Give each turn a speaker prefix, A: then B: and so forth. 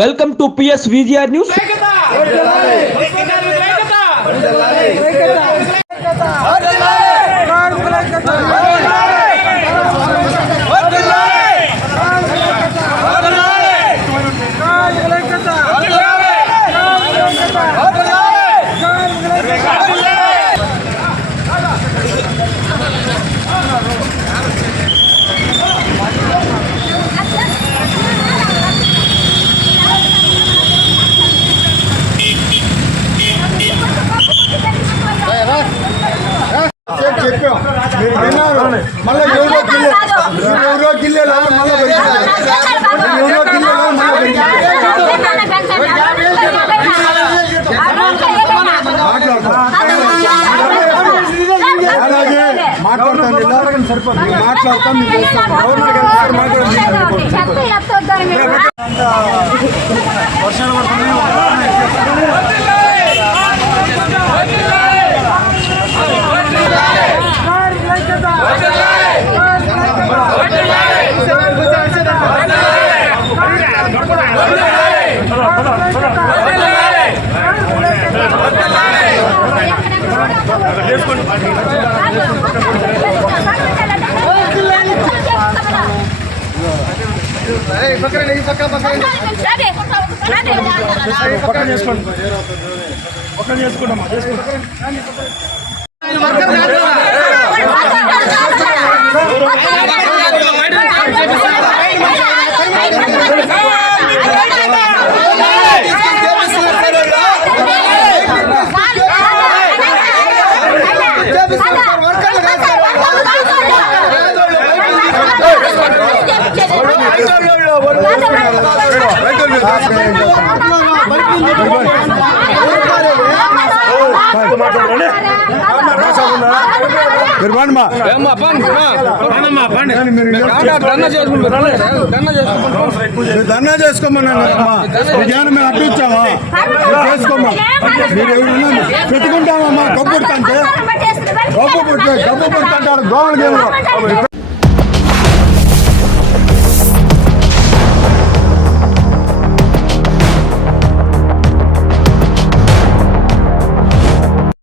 A: Welcome to PS VGR news.
B: చెప్పాం విన్నారు మళ్ళీ ఎవరో గిల్లే మీరు ఎవరో గిల్లే మళ్ళీ ఎవరో గిల్లే మళ్ళీ అలాగే మాట్లాడతాను ఇలా సరిపోతుంది పక్కన చేసుకోండి పక్కన చేసుకుంటామా చేసుకుంటాం మీరు బాండమ్మా మీరు ధర్నా జ్ఞానం మేము అప్పించామా చేసుకోమా? మీరు ఎవరు పెట్టుకుంటామమ్మా గబ్బు పుడుతుంటే గబ్బు పుట్టే గబ్బు పుడుతుంటాడు దోమలు గేమ్